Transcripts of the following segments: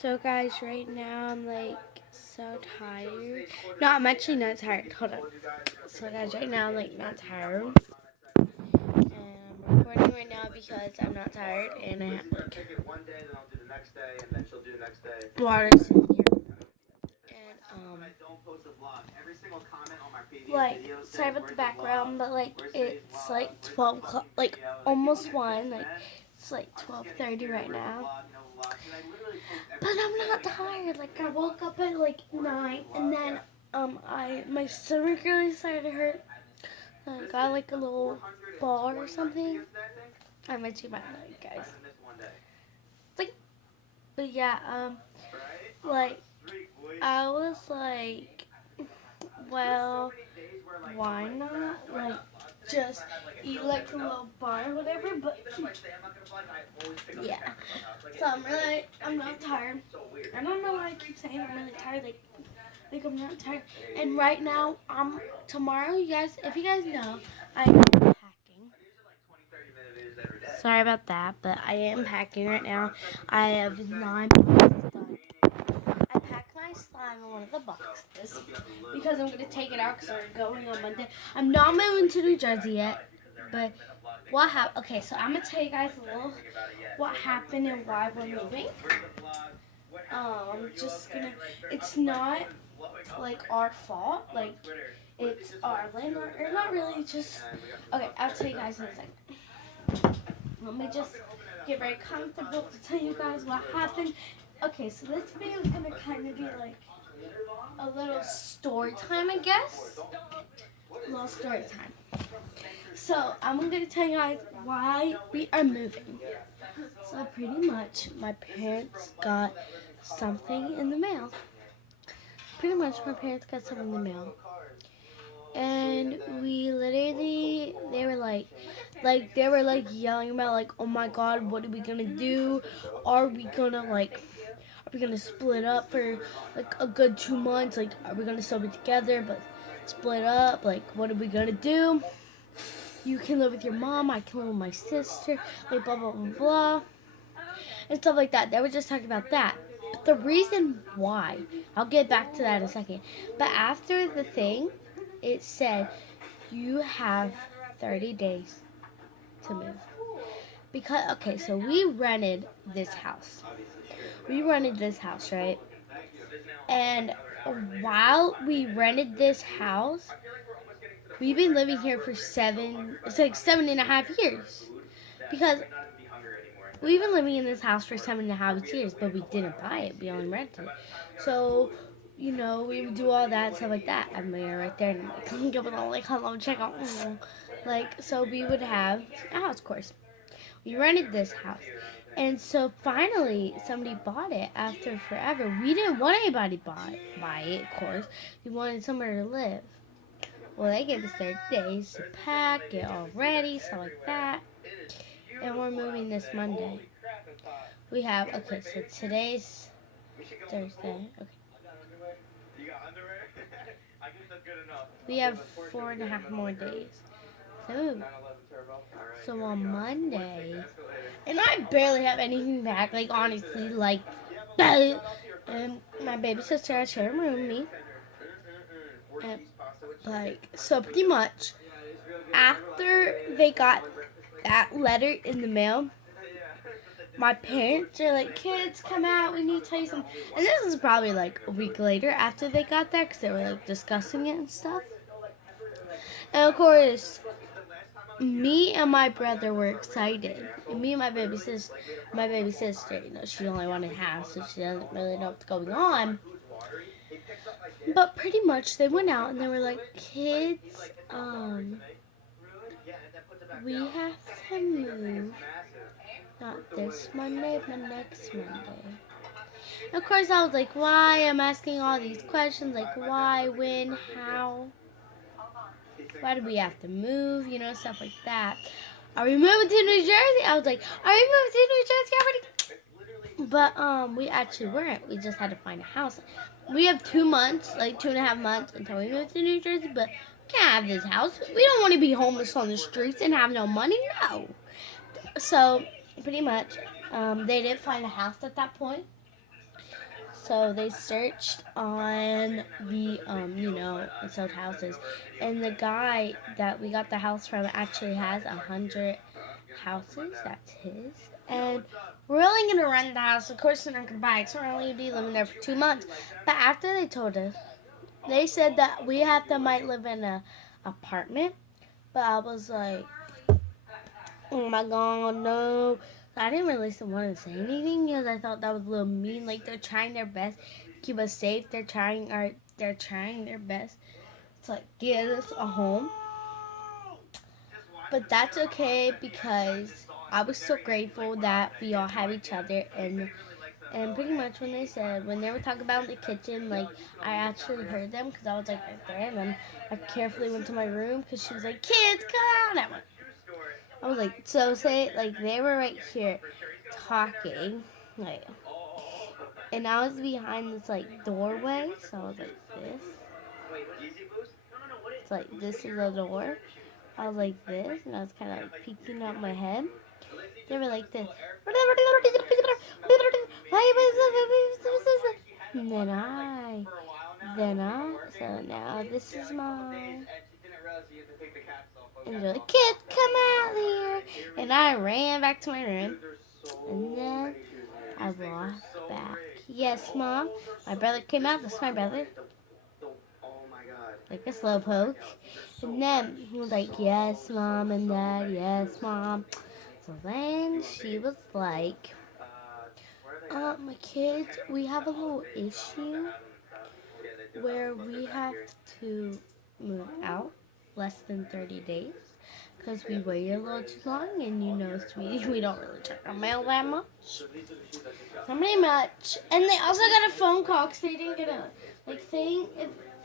So guys, right now I'm like so tired. No, I'm actually not tired. Hold on. So guys, right now I'm like not tired. And I'm recording right now because I'm not tired and I have like water's in here. And like sorry about the background, but like it's like 12 o'clock, like almost 1, like it's like 12:30 right now. But I'm not tired. Like I woke up at like 9 and then my stomach really started to hurt. I got like a little ball or something. I mentioned my leg, guys. Like, but yeah, like I was like, well, why not like just eat like a little bar or whatever? But yeah, so I'm not tired. I don't know why I keep saying I'm really tired. Like I'm not tired. And right now, tomorrow, you guys, if you guys know, I'm packing. Sorry about that, but I am packing right now. I have 9 boxes done. I packed my slime in one of the boxes because I'm going to take it out because we're going on Monday. I'm not moving to New Jersey yet, but what happened? Okay, so I'm going to tell you guys a little what happened and why we're moving. I'm just going to, it's not like our fault, like it's our landlord, or not really, just, okay, I'll tell you guys in a second. Let me just get very comfortable to tell you guys what happened. Okay, so this video is gonna kind of be like a little story time, I guess. A little story time. So I'm gonna tell you guys why we are moving. So pretty much, my parents got something in the mail. Pretty much, my parents got something in the mail. And we literally, they were like yelling about like, oh my god, what are we gonna do? Are we gonna split up for like a good 2 months? Like, are we gonna still be together but split up? Like, what are we gonna do? You can live with your mom, I can live with my sister, like blah blah blah blah, and stuff like that. They were just talking about that. But the reason why, I'll get back to that in a second. But after the thing, it said you have 30 days to move. Because, okay, so we rented this house. Right? And while we rented this house, we've been living here for it's like 7.5 years. Because we've been living in this house for 7.5 years, but we didn't buy it. We only rented it. So, we would do all that, stuff like that. I'm right there, and I'm like, give it all, like, hello, check out. Like, so we would have a house course. We rented this house. And so finally, somebody bought it after forever. We didn't want anybody buy it, of course. We wanted somewhere to live. Well, they gave us 30 days to pack, get all ready, stuff like that. And we're moving this Monday. We have, okay, so today's Thursday. Okay. We have 4.5 more days. So on Monday, and I barely have anything back, like honestly, like, and my baby sister had shared a room with me. And, like, so pretty much, after they got that letter in the mail, my parents are like, kids, come out, we need to tell you something. And this was probably like a week later after they got that, because they were like discussing it and stuff. And of course, me and my brother were excited. And me and my baby sister, she only wanted half, so she doesn't really know what's going on. But pretty much, they went out and they were like, kids, we have to move. Not this Monday, but next Monday. And of course, I was like, why? I'm asking all these questions, like why, when, how? Why do we have to move? Stuff like that. Are we moving to New Jersey? I was like, are we moving to New Jersey already? But we actually weren't. We just had to find a house. We have 2 months, like 2.5 months until we move to New Jersey, but we can't have this house. We don't want to be homeless on the streets and have no money. No. So pretty much, they didn't find a house at that point. So they searched on the, it sold houses. And the guy that we got the house from actually has 100 houses. That's his. And we're only going to rent the house. Of course, we're not going to buy it. So we're only going to be living there for 2 months. But after they told us, they said that we might live in a apartment. But I was like, oh my god, no. I didn't really want to say anything because I thought that was a little mean. Like, they're trying their best to keep us safe. They're trying their best to like get us a home. But that's okay because I was so grateful that we all have each other. And pretty much when they were talking about the kitchen, like, I actually heard them because I was like right there. And then I carefully went to my room because she was like, kids, come on. I was like, so say, like, they were right here talking, like, and I was behind this, like, doorway, so I was like this. It's like, this is a door. I was like this, and I was kind of like peeking out my head. They were like this. And so now this is mine. And they're like, kids, come out here. And I ran back to my room. And then I walked back. Yes, Mom. My brother came out. That's my brother. Like a slow poke. And then he was like, yes, Mom and Dad. Yes, Mom. So then she was like, my kids, we have a little issue where we have to move out less than 30 days because we waited a little too long, and you know, sweetie, we don't really check our mail that much. Not very much. And they also got a phone call because they didn't get a thing.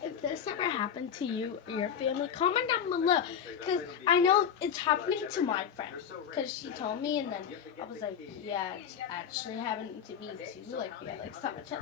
If this ever happened to you or your family, comment down below because I know it's happening to my friend because she told me, and then I was like, yeah, it's actually happening to me too. Like, we have like so much.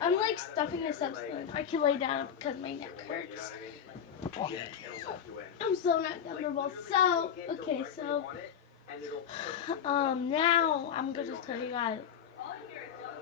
I'm like stuffing this up so I can lay down because my neck hurts. I'm so not comfortable. So, okay, so now I'm gonna tell you guys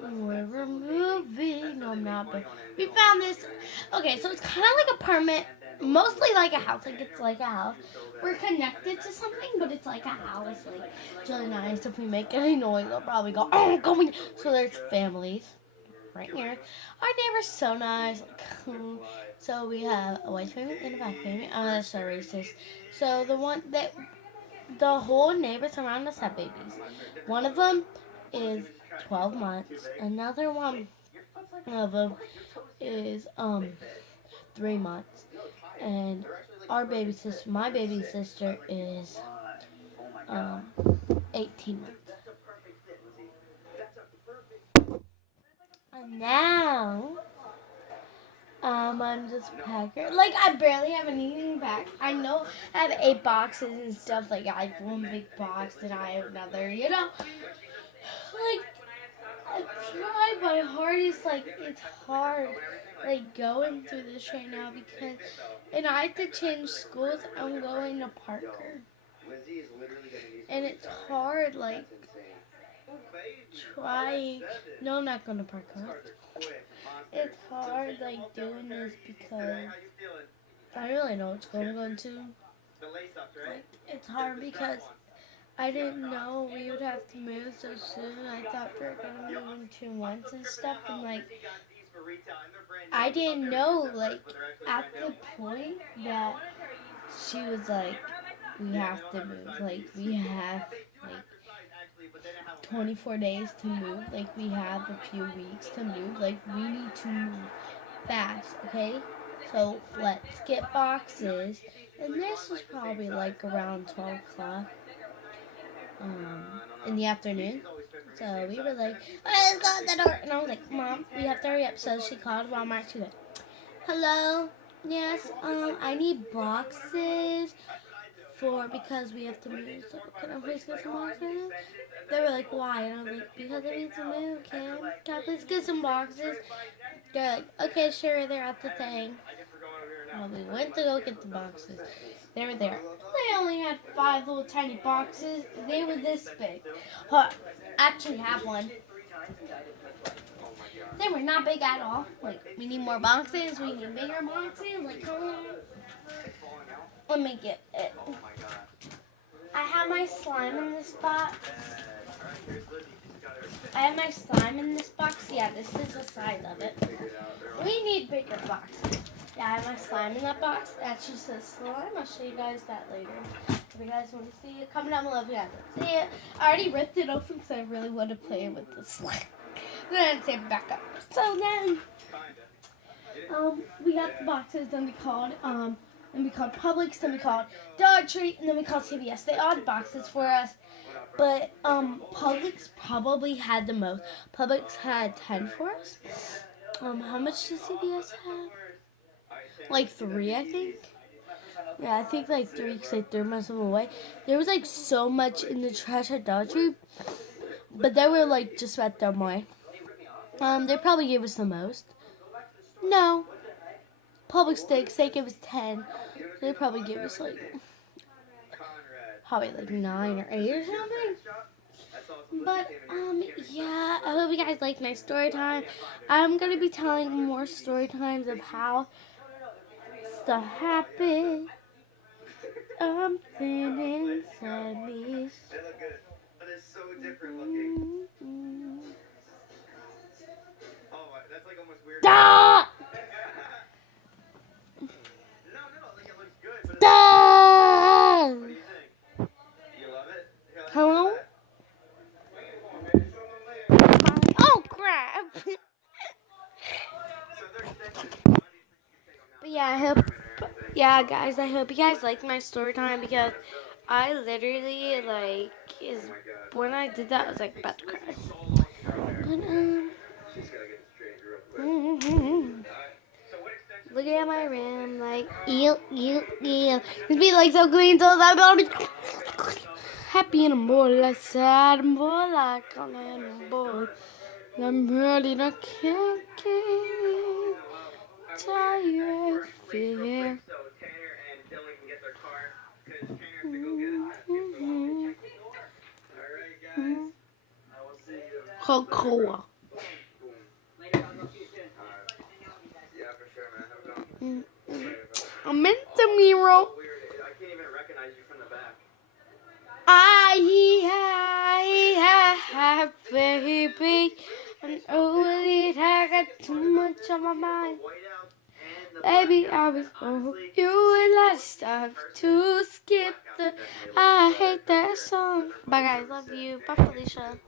where we're moving. No, I'm not, but we found this. Okay, so it's kind of like a apartment, mostly like a house. Like, it's like a house. We're connected to something, but it's like a house. Like, it's really nice. If we make any noise, they'll probably go, oh, going. So there's families right here. Our neighbor's so nice. Like, so we have a white family and a black family. Oh, that's so racist. So the whole neighbors around us have babies. One of them is 12 months. Another one of them is 3 months. And my baby sister is 18 months. And now I'm just packing. Like, I barely have anything back. I know I have 8 boxes and stuff. Like, I have one big box and I have another, you know. Like, I try my hardest. Like, it's hard, like, going through this right now because, and I have to change schools. I'm going to Parker. And it's hard, like, trying. No, I'm not going to Parker. It's hard, like, doing this because I really know what school I'm going to. Like, it's hard because I didn't know we would have to move so soon. I thought we were going to move in 2 months and stuff. And, like, I didn't know, like, at the point that she was like, we have to move. Like, we have, like, 24 days to move. Like, we have a few weeks to move. Like, we need to move fast, okay? So, let's get boxes. And this was probably, like, around 12 o'clock in the afternoon. So, we were like, let's go out the door. And I was like, Mom, we have to hurry up. So, she called Walmart. She's like, hello? Yes, I need boxes because we have to move. So can I please get some boxes? They were like, why? And I was like, because I need to move, can I please get some boxes? They're like, okay, sure, they're at the thing. Well, we went to go get the boxes. They were there. They only had 5 little tiny boxes. They were this big. I actually have one. not big at all. Like, we need more boxes. We need bigger boxes. Like, come on. Let me get it. I have my slime in this box. Yeah, this is the size of it. We need bigger boxes. Yeah, I have my slime in that box. It actually says slime. I'll show you guys that later. If you guys want to see it, comment down below if you guys want to see it. I already ripped it open because I really want to play with the slime. Then I'd save it back up. So then, we got the boxes. Then we called Publix. Then we called Dollar Tree. And then we called CVS. They ordered boxes for us. But Publix probably had the most. Publix had 10 for us. How much does CVS have? Like 3, I think. Yeah, I think like 3 because I threw most of them away. There was like so much in the trash at Dollar Tree, but they were like just about thrown away. They probably gave us the most. No, Publix did because they gave us 10. So they probably gave us like probably like 9 or 8 or something. But yeah, I hope you guys like my story time. I'm gonna be telling more story times of how stuff happened. Something inside me. They look good, but they're so different looking. Oh, that's like almost weird. Ah! No, like it looks good, but Ah! what do you think? You love it? Hello? Oh crap! But yeah, guys, I hope you guys like my story time because I literally when I did that I was like about to cry. But look at my rim, like eel. This be like so clean, so that happy and boy, sad and boy, like a little boy. I'm ready to kick it. Tired fear. Cocoa. I'm in the mirror. I can't even recognize you from the back. Baby, and only I got too much on my mind. Baby, I was over you and I stopped to skip the. I hate that song. Bye, guys. Love you. Bye, Felicia.